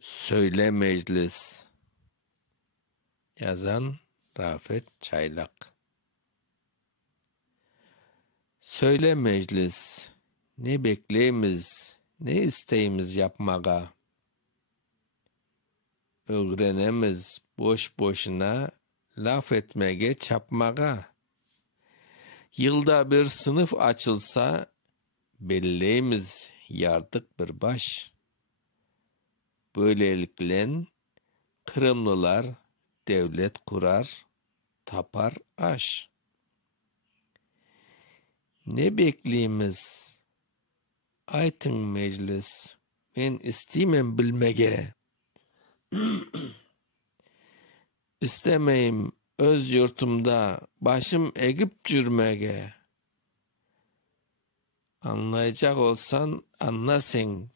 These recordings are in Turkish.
Söyle Meclis. Yazan Rafet Çaylak. Söyle meclis, ne bekleyimiz, ne isteyimiz yapmaga. Öğrenemiz boş boşuna laf etmege çapmaga. Yılda bir sınıf açılsa, belleyimiz yardık bir baş. Böylelikle Kırımlılar devlet kurar, tapar aş. Ne bekleyimiz? Aytın meclis, ben istemem bilmege. İstemeyim öz yurtumda başım egip cürmege. Anlayacak olsan anla sen.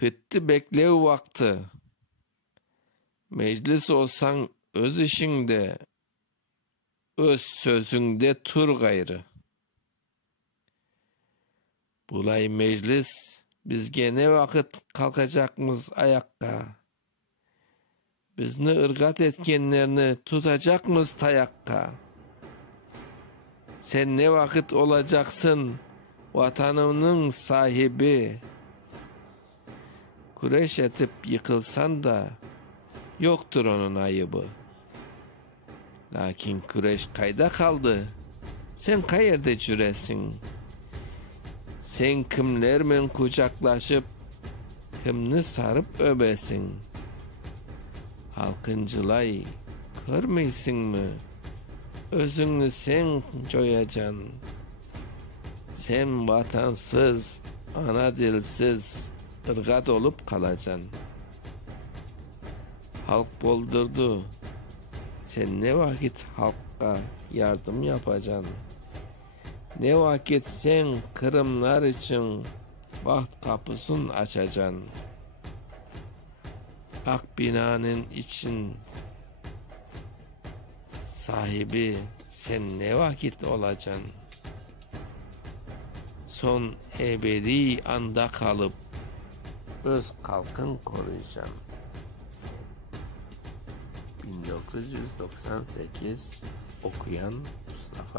Bitti beklev vakti. Meclis olsan öz işinde, öz sözünde tur gayrı. Bulay meclis, bizge ne vakit kalkacakmız ayakka? Bizni ırgat etkenlerini tutacakmız tayakka? Sen ne vakit olacaksın vatanının sahibi? Kureş etip yıkılsan da yoktur onun ayıbı. Lakin kureş kayda kaldı? Sen kayerde cüresin? Sen kimlerle kucaklaşıp kimni sarıp öbesin? Halkıncılay görmeysin mi? Özünü sen coyacan. Sen vatansız, ana dilsiz, ırgat olup kalacan. Halk boldurdu. Sen ne vakit halka yardım yapacan? Ne vakit sen Kırımlar için baht kapısını açacan? Ak binanın için sahibi sen ne vakit olacan? Son ebedi anda kalıp öz kalkın koruyacan. 1998 okuyan Mustafa